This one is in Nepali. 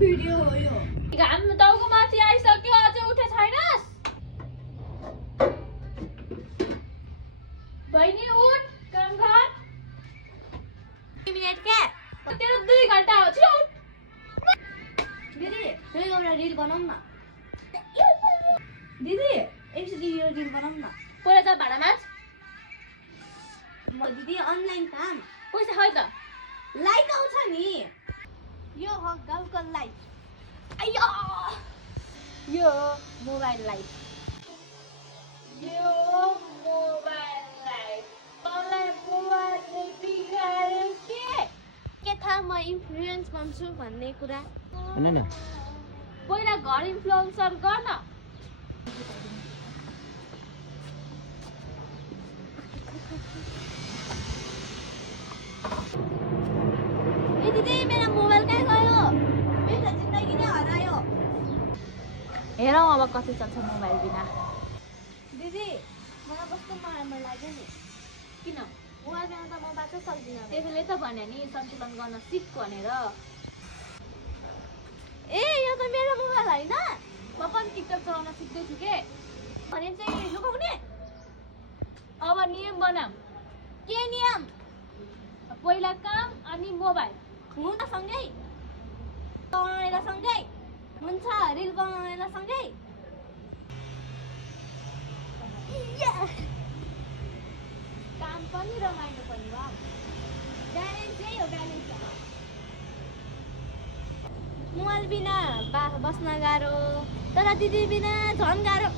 भिडियो हो यो। घाम टाउको माथि आइसक्यो अझै उठे छैनस्? बहिनी उठ, काम गर। 2 मिनेट क्या? तेरो 2 घण्टा हो, छिटो उठ। दिदी फेरि एउटा रिल बनाऊँ न। दिदी एकचोटि यो रिल बनाऊँ न। पहिला त भाडा माछ, दिदी अनलाइन काम पैसा खै त? लाइक आउँछ नि। यो हो गाउँको लाइफ। आइयो, यो मोबाइल लाइफ, यो मोबाइल लाइफ। मलाई मोबाइलले बिगाड्यो के थाहा म इन्फ्लुएन्स बन्छु भन्ने कुरा। होइन न पहिला घर इन्फ्लुएन्सर गर्न। ए दिदी मेरो मोबाइल कहाँ गयो? मेरो जिन्दगी नै हरायो। हेरौँ अब कति चल्छ मोबाइल बिना। दिदी मलाई कस्तो नराम्रो लाग्यो नि। किन? मोबाइल बिना त म बाँच्न सक्दिनँ। त्यसैले त भने नि सन्तुलन गर्न सिक भनेर। ए यो त मेरो मोबाइल होइन। म पनि टिकटक चलाउन सिक्दैछु के। भने चाहिँ लुकाउने अब नियम बनाऊ। के नियम? पहिला काम अनि मोबाइल। हुन्छ सँगै बनाउनेलाई सँगै हुन्छ रिल बनाउनेलाई सँगै। काम पनि रमाइलो पनि भयो। ब्यालेन्स यही हो ब्यालेन्स। मोबाइल बिना बस्न गाह्रो, तर दिदी बिना झन् गाह्रो।